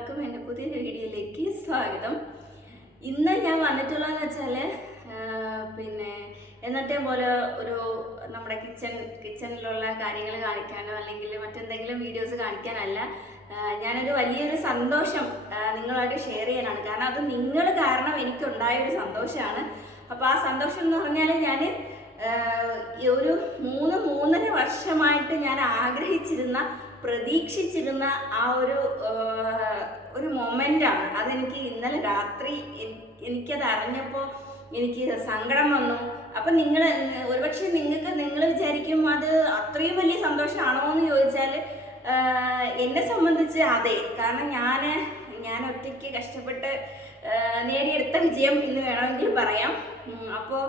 എല്ലാവർക്കും എന്റെ പുതിയൊരു വീഡിയോയിലേക്ക് സ്വാഗതം. ഇന്ന് ഞാൻ വന്നിട്ടുള്ളതെന്ന് വെച്ചാൽ പിന്നെ എന്നത്തെ പോലെ ഒരു നമ്മുടെ കിച്ചൺ കിച്ചണിലുള്ള കാര്യങ്ങൾ കാണിക്കാനോ അല്ലെങ്കിൽ മറ്റെന്തെങ്കിലും വീഡിയോസ് കാണിക്കാനല്ല ഞാനൊരു വലിയൊരു സന്തോഷം നിങ്ങളായിട്ട് ഷെയർ ചെയ്യാനാണ്. കാരണം അത് നിങ്ങൾ കാരണം എനിക്കുണ്ടായ ഒരു സന്തോഷമാണ്. അപ്പോൾ ആ സന്തോഷം എന്ന് പറഞ്ഞാൽ ഞാൻ ഒരു മൂന്ന് മൂന്നര വർഷമായിട്ട് ഞാൻ ആഗ്രഹിച്ചിരുന്ന പ്രതീക്ഷിച്ചിരുന്ന ആ ഒരു ഒരു മൊമെന്റാണ് അതെനിക്ക് ഇന്നലെ രാത്രി എനി- എനിക്കത് അറിഞ്ഞപ്പോൾ എനിക്ക് സങ്കടം വന്നു. അപ്പം നിങ്ങൾ ഒരുപക്ഷെ നിങ്ങൾക്ക് നിങ്ങൾ വിചാരിക്കും അത് അത്രയും വലിയ സന്തോഷമാണോ എന്ന് ചോദിച്ചാൽ എന്നെ സംബന്ധിച്ച് അതെ. കാരണം ഞാൻ ഞാൻ ഒറ്റയ്ക്ക് കഷ്ടപ്പെട്ട് നേടിയെടുത്ത വിജയം എന്ന് വേണമെങ്കിൽ പറയാം. അപ്പോൾ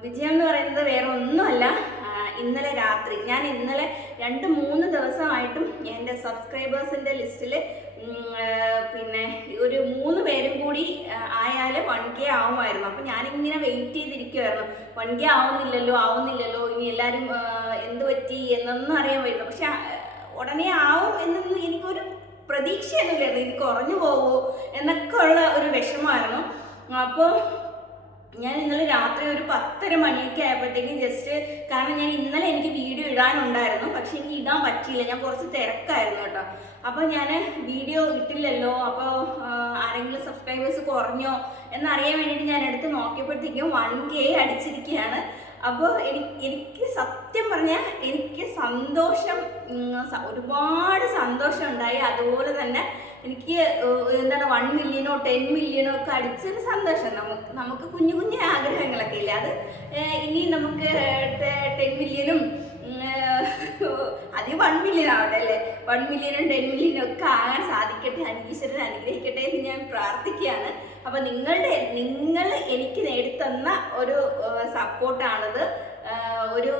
വിജയം എന്ന് പറയുന്നത് വേറെ ഒന്നുമല്ല ഇന്നലെ രാത്രി. ഞാൻ ഇന്നലെ രണ്ട് മൂന്ന് ദിവസമായിട്ടും എന്റെ സബ്സ്ക്രൈബേഴ്സിന്റെ ലിസ്റ്റിൽ പിന്നെ ഒരു മൂന്ന് പേരും കൂടി ആയാൽ വൺ കെ ആവുമായിരുന്നു. അപ്പം ഞാനിങ്ങനെ വെയിറ്റ് ചെയ്തിരിക്കുമായിരുന്നു വൺ കെ ആവുന്നില്ലല്ലോ ആവുന്നില്ലല്ലോ ഇനി എല്ലാവരും എന്ത് പറ്റി എന്നൊന്നും അറിയാൻ പറ്റില്ല പക്ഷെ ഉടനെ ആവും എന്നൊന്നും എനിക്കൊരു പ്രതീക്ഷയൊന്നുമില്ലായിരുന്നു. ഇത് കുറഞ്ഞു പോകുമോ എന്നൊക്കെ ഉള്ള ഒരു വിഷമമായിരുന്നു. അപ്പോൾ ഞാൻ ഇന്നലെ രാത്രി ഒരു പത്തര മണിയൊക്കെ ആയപ്പോഴത്തേക്കും ജസ്റ്റ് കാരണം ഞാൻ ഇന്നലെ എനിക്ക് വീഡിയോ ഇടാനുണ്ടായിരുന്നു. പക്ഷെ എനിക്ക് ഇടാൻ പറ്റിയില്ല. ഞാൻ കുറച്ച് തിരക്കായിരുന്നു കേട്ടോ. അപ്പോൾ ഞാൻ വീഡിയോ ഇട്ടില്ലല്ലോ. അപ്പോൾ ആരെങ്കിലും സബ്സ്ക്രൈബേഴ്സ് കുറഞ്ഞോ എന്നറിയാൻ വേണ്ടിയിട്ട് ഞാൻ എടുത്ത് നോക്കിയപ്പോഴത്തേക്കും വൺ കെ അടിച്ചിരിക്കുകയാണ്. അപ്പോൾ എനിക്ക് സത്യം പറഞ്ഞാൽ എനിക്ക് സന്തോഷം ഒരുപാട് സന്തോഷം ഉണ്ടായി അതുപോലെ തന്നെ എനിക്ക് എന്താണ് വൺ മില്യനോ ടെൻ മില്യനോ ഒക്കെ അടിച്ചൊരു സന്തോഷം. നമുക്ക് നമുക്ക് കുഞ്ഞു കുഞ്ഞു ആഗ്രഹങ്ങളൊക്കെ ഇല്ല? അത് ഇനി നമുക്ക് ടെൻ മില്യനും അത് വൺ മില്യൻ ആവട്ടെ അല്ലേ? വൺ മില്യനും ടെൻ മില്യനും ഒക്കെ ആകാൻ സാധിക്കട്ടെ. അനീശ്വരൻ അനുഗ്രഹിക്കട്ടെ എന്ന് ഞാൻ പ്രാർത്ഥിക്കുകയാണ്. അപ്പം നിങ്ങളുടെ നിങ്ങൾ എനിക്ക് നേടിത്തന്ന ഒരു സപ്പോർട്ടാണിത്. ഒരു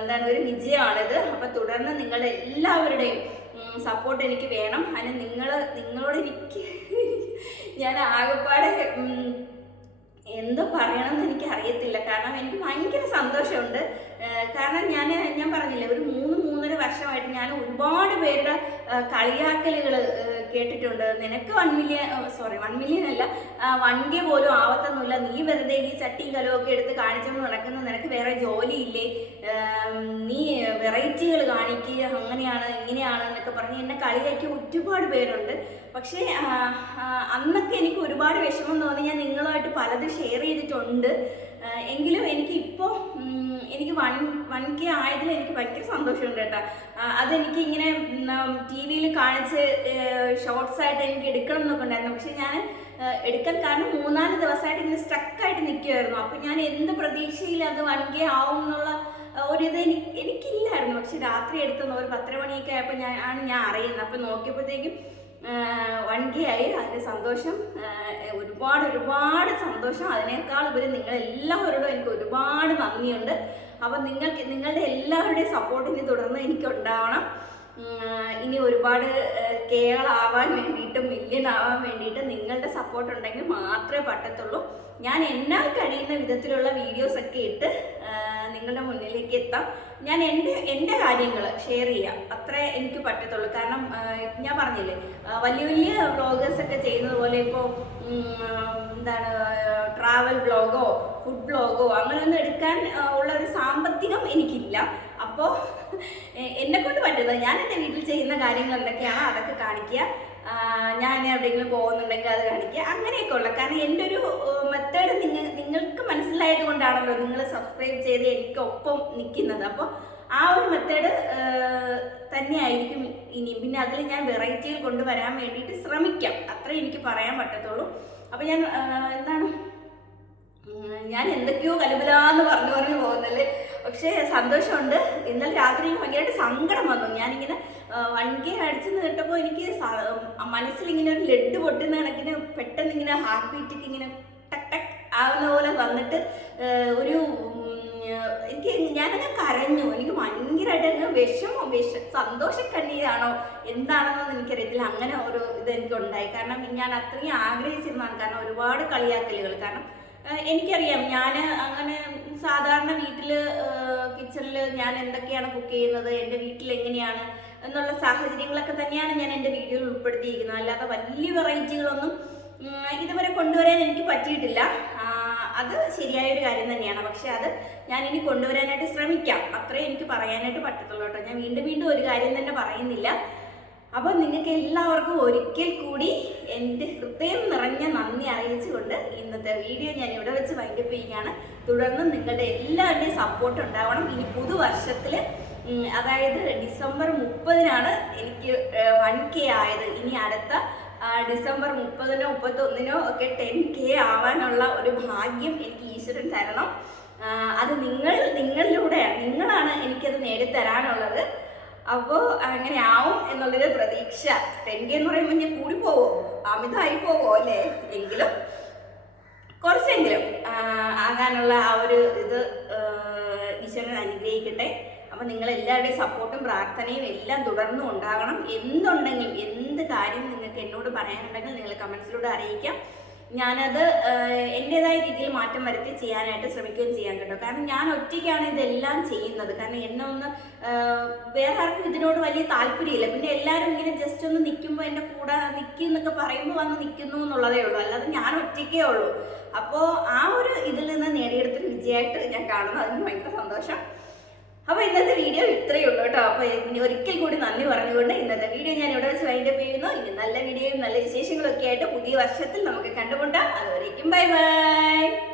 എന്താണ് ഒരു വിജയമാണിത്. അപ്പം തുടർന്ന് നിങ്ങളുടെ എല്ലാവരുടെയും സപ്പോർട്ട് എനിക്ക് വേണം. അതിന് നിങ്ങൾ നിങ്ങളോട് എനിക്ക് ഞാൻ ആകെപ്പാടെ എന്ത് പറയണമെന്ന് എനിക്ക് അറിയത്തില്ല കാരണം എനിക്ക് ഭയങ്കര സന്തോഷമുണ്ട്. കാരണം ഞാൻ ഞാൻ പറഞ്ഞില്ലേ ഒരു മൂന്ന് വർഷമായിട്ട് ഞാൻ ഒരുപാട് പേരുടെ കളിയാക്കലുകൾ കേട്ടിട്ടുണ്ട്. നിനക്ക് one million sorry one million അല്ല വൺ കെ പോലും ആവത്തൊന്നുമില്ല നീ വെറുതെ ഈ ചട്ടിയും കലമൊക്കെ എടുത്ത് കാണിച്ചുകൊണ്ട് നടക്കുന്ന നിനക്ക് വേറെ ജോലിയില്ലേ? നീ വെറൈറ്റികൾ കാണിക്കുക അങ്ങനെയാണ് ഇങ്ങനെയാണ് എന്നൊക്കെ പറഞ്ഞ് എന്നെ കളിയാക്കി ഒരുപാട് പേരുണ്ട്. പക്ഷേ അന്നൊക്കെ എനിക്ക് ഒരുപാട് വിഷമം തോന്നി. ഞാൻ നിങ്ങളുമായിട്ട് പലതും ഷെയർ ചെയ്തിട്ടുണ്ട്. എങ്കിലും എനിക്ക് ഇപ്പോൾ എനിക്ക് വൺ വൺ കെ ആയതിൽ എനിക്ക് ഭയങ്കര സന്തോഷമുണ്ട് കേട്ടോ. അതെനിക്ക് ഇങ്ങനെ ടി വിയിൽ കാണിച്ച് ഷോർട്സ് ആയിട്ട് എനിക്ക് എടുക്കണം എന്നൊക്കെ ഉണ്ടായിരുന്നു. പക്ഷെ ഞാൻ എടുക്കാൻ കാരണം മൂന്നാൽ ദിവസമായിട്ട് ഇങ്ങനെ സ്ട്രക്കായിട്ട് നിൽക്കുമായിരുന്നു അപ്പം ഞാൻ എന്ത് പ്രതീക്ഷയിൽ അത് വൺ കെ ആവും എന്നുള്ള ഒരിത് എനിക്ക് എനിക്കില്ലായിരുന്നു. പക്ഷെ രാത്രി എടുത്തുന്ന ഒരു പത്തര മണിയൊക്കെ ആയപ്പോൾ ഞാൻ ആണ് ഞാൻ അറിയുന്നത്. അപ്പം നോക്കിയപ്പോഴത്തേക്കും വൺ കെ ആയി അതിന്റെ സന്തോഷം ഒരുപാട് ഒരുപാട് സന്തോഷം. അതിനേക്കാൾ ഉപരി നിങ്ങളെല്ലാവരോടും എനിക്ക് ഒരുപാട് നന്ദിയുണ്ട്. അപ്പം നിങ്ങൾക്ക് നിങ്ങളുടെ എല്ലാവരുടെയും സപ്പോർട്ട് ഇനി തുടർന്ന് എനിക്ക് ഉണ്ടാവണം. ഉം, ഇനി ഒരുപാട് കേളാവാൻ വേണ്ടിയിട്ടും മില്യൺ ആവാൻ വേണ്ടിയിട്ട് നിങ്ങളുടെ സപ്പോർട്ട് ഉണ്ടെങ്കിൽ മാത്രമേ പറ്റത്തുള്ളൂ. ഞാൻ എന്നാൽ കഴിയുന്ന വിധത്തിലുള്ള വീഡിയോസ് ഒക്കെ ഇട്ട് നിങ്ങളുടെ മുന്നിലേക്ക് എത്താം. ഞാൻ എന്റെ എന്റെ കാര്യങ്ങൾ ഷെയർ ചെയ്യാം. അത്രേ എനിക്ക് പറ്റത്തുള്ളൂ. കാരണം ഞാൻ പറഞ്ഞില്ലേ വലിയ വലിയ വ്ളോഗേഴ്സ് ഒക്കെ ചെയ്യുന്നത് പോലെ ഇപ്പോൾ എന്താണ് ട്രാവൽ ബ്ലോഗോ ഫുഡ് ബ്ലോഗോ അങ്ങനെയൊന്നും എടുക്കാൻ ഉള്ള ഒരു സാമ്പത്തികം എനിക്കില്ല. അപ്പോൾ എന്നെ കൊണ്ട് പറ്റുന്നത് ഞാൻ എന്റെ വീട്ടിൽ ചെയ്യുന്ന കാര്യങ്ങൾ എന്തൊക്കെയാണോ അതൊക്കെ കാണിക്കുക. ഞാൻ എവിടെയെങ്കിലും പോകുന്നുണ്ടെങ്കിൽ അത് കാണിക്കുക. അങ്ങനെയൊക്കെ ഉള്ള. കാരണം എന്റെ ഒരു മെത്തേഡ് നിങ്ങൾ നിങ്ങൾക്ക് മനസ്സിലായത് കൊണ്ടാണല്ലോ നിങ്ങൾ സബ്സ്ക്രൈബ് ചെയ്ത് എനിക്ക് ഒപ്പം നിൽക്കുന്നത് അപ്പോൾ ആ ഒരു മെത്തേഡ് തന്നെയായിരിക്കും ഇനി പിന്നെ അതിൽ ഞാൻ വെറൈറ്റിയിൽ കൊണ്ടുവരാൻ വേണ്ടിയിട്ട് ശ്രമിക്കാം. അത്രേ എനിക്ക് പറയാൻ പറ്റത്തുള്ളൂ. അപ്പോൾ ഞാൻ എന്താണ്? ഞാൻ എന്തൊക്കെയോ കലുബലാന്ന് പറഞ്ഞു പറഞ്ഞു പോകുന്നല്ലേ? പക്ഷേ സന്തോഷമുണ്ട്. ഇന്നലെ രാത്രി എനിക്ക് ഭയങ്കരമായിട്ട് സങ്കടം വന്നു. ഞാനിങ്ങനെ വൺ കെ അടിച്ചെന്ന് എനിക്ക് മനസ്സിൽ ഇങ്ങനെ ഒരു ലെഡ് പൊട്ടുന്ന കണക്കിന് പെട്ടെന്ന് ഇങ്ങനെ ഹാർട്ട് ബീറ്റൊക്കെ ഇങ്ങനെ ടക് ടക് ആവുന്ന പോലെ വന്നിട്ട് ഒരു എനിക്ക് ഞാനങ്ങ് കരഞ്ഞു. എനിക്ക് ഭയങ്കരമായിട്ട് അങ്ങ് വിഷമോ വിഷ സന്തോഷക്കണ്ണീരാണോ എന്താണെന്നൊന്നും എനിക്കറിയത്തില്ല. അങ്ങനെ ഒരു ഇത് എനിക്കുണ്ടായി. കാരണം ഞാൻ അത്രയും ആഗ്രഹിച്ചിരുന്നതാണ്. കാരണം ഒരുപാട് കളിയാക്കലുകൾ. കാരണം എനിക്കറിയാം. ഞാൻ അങ്ങനെ സാധാരണ വീട്ടിൽ കിച്ചണിൽ ഞാൻ എന്തൊക്കെയാണ് കുക്ക് ചെയ്യുന്നത് എന്റെ വീട്ടിൽ എങ്ങനെയാണ് എന്നുള്ള സാഹചര്യങ്ങളൊക്കെ തന്നെയാണ് ഞാൻ എന്റെ വീഡിയോയിൽ ഉൾപ്പെടുത്തിയിരിക്കുന്നത്. അല്ലാതെ വലിയ വെറൈറ്റികളൊന്നും ഇതുവരെ കൊണ്ടുവരാൻ എനിക്ക് പറ്റിയിട്ടില്ല. അത് ശരിയായ ഒരു കാര്യം തന്നെയാണ്. പക്ഷെ അത് ഞാൻ ഇനി കൊണ്ടുവരാനായിട്ട് ശ്രമിക്കാം. അത്രേ എനിക്ക് പറയാനായിട്ട് പറ്റത്തുള്ളൂ കേട്ടോ. ഞാൻ വീണ്ടും വീണ്ടും ഒരു കാര്യം തന്നെ പറയുന്നില്ല. അപ്പോൾ നിങ്ങൾക്ക് എല്ലാവർക്കും ഒരിക്കൽ കൂടി എന്റെ ഹൃദയം നിറഞ്ഞ നന്ദി അറിയിച്ചുകൊണ്ട് ഇന്നത്തെ വീഡിയോ ഞാൻ ഇവിടെ വെച്ച് വൈൻഡപ്പ് ചെയ്യുകയാണ് തുടർന്ന് നിങ്ങളുടെ എല്ലാവരുടെയും സപ്പോർട്ട് ഉണ്ടാവണം. ഇനി പുതുവർഷത്തിൽ അതായത് ഡിസംബർ മുപ്പതിനാണ് എനിക്ക് വൺ കെ ആയത്. ഇനി അടുത്ത ഡിസംബർ മുപ്പതിനോ മുപ്പത്തൊന്നിനോ ഒക്കെ ടെൻ കെ ആവാനുള്ള ഒരു ഭാഗ്യം എനിക്ക് ഈശ്വരൻ തരണം. അത് നിങ്ങൾ നിങ്ങളിലൂടെയാണ് നിങ്ങളാണ് എനിക്കത് നേടിത്തരാനുള്ളത്. അപ്പോൾ അങ്ങനെ ആവും എന്നുള്ളൊരു പ്രതീക്ഷ. ടെൻകെ എന്ന് പറയുമ്പോൾ ഞാൻ കൂടി പോവോ? അമിതമായി പോവോ അല്ലേ? എങ്കിലും കുറച്ചെങ്കിലും ആകാനുള്ള ആ ഒരു ഇത് ഈശ്വരൻ അനുഗ്രഹിക്കട്ടെ. അപ്പം നിങ്ങൾ എല്ലാവരുടെയും സപ്പോർട്ടും പ്രാർത്ഥനയും എല്ലാം തുടർന്നും ഉണ്ടാകണം. എന്തുണ്ടെങ്കിലും എന്ത് കാര്യം നിങ്ങൾക്ക് എന്നോട് പറയാനുണ്ടെങ്കിൽ നിങ്ങൾ കമൻസിലൂടെ അറിയിക്കാം. ഞാനത് എന്റെതായ രീതിയിൽ മാറ്റം വരുത്തി ചെയ്യാനായിട്ട് ശ്രമിക്കുകയും ചെയ്യാൻ കേട്ടോ. കാരണം ഞാൻ ഒറ്റയ്ക്കാണ് ഇതെല്ലാം ചെയ്യുന്നത്. കാരണം എന്നെ ഒന്ന് വേറെ ആർക്കും ഇതിനോട് വലിയ താല്പര്യമില്ല. പിന്നെ എല്ലാവരും ഇങ്ങനെ ജസ്റ്റ് ഒന്ന് നിൽക്കുമ്പോൾ എന്റെ കൂടെ നിൽക്കും എന്നൊക്കെ പറയുമ്പോൾ വന്ന് നിൽക്കുന്നു എന്നുള്ളതേ ഉള്ളൂ. അല്ലാതെ ഞാൻ ഒറ്റയ്ക്കേ ഉള്ളൂ. അപ്പോൾ ആ ഒരു ഇതിൽ നിന്ന് നേടിയെടുത്തൊരു വിജയമായിട്ട് ഞാൻ കാണുന്നു. അതിന് ഭയങ്കര സന്തോഷം. അപ്പോൾ ഇന്നത്തെ വീഡിയോ ഇത്രയേ ഉള്ളൂ കേട്ടോ. അപ്പോൾ ഇനി ഒരിക്കൽ കൂടി നന്ദി പറഞ്ഞുകൊണ്ട് ഇന്നത്തെ വീഡിയോ ഞാൻ ഇവിടെ വെച്ച് വൈൻഡപ്പ് ചെയ്യുന്നു. ഇനി നല്ല വീഡിയോയും നല്ല വിശേഷങ്ങളും ഒക്കെ ആയിട്ട് പുതിയ വർഷത്തിൽ നമുക്ക് കണ്ടുമുട്ടാം. അതുവരേക്കും ബൈ ബൈ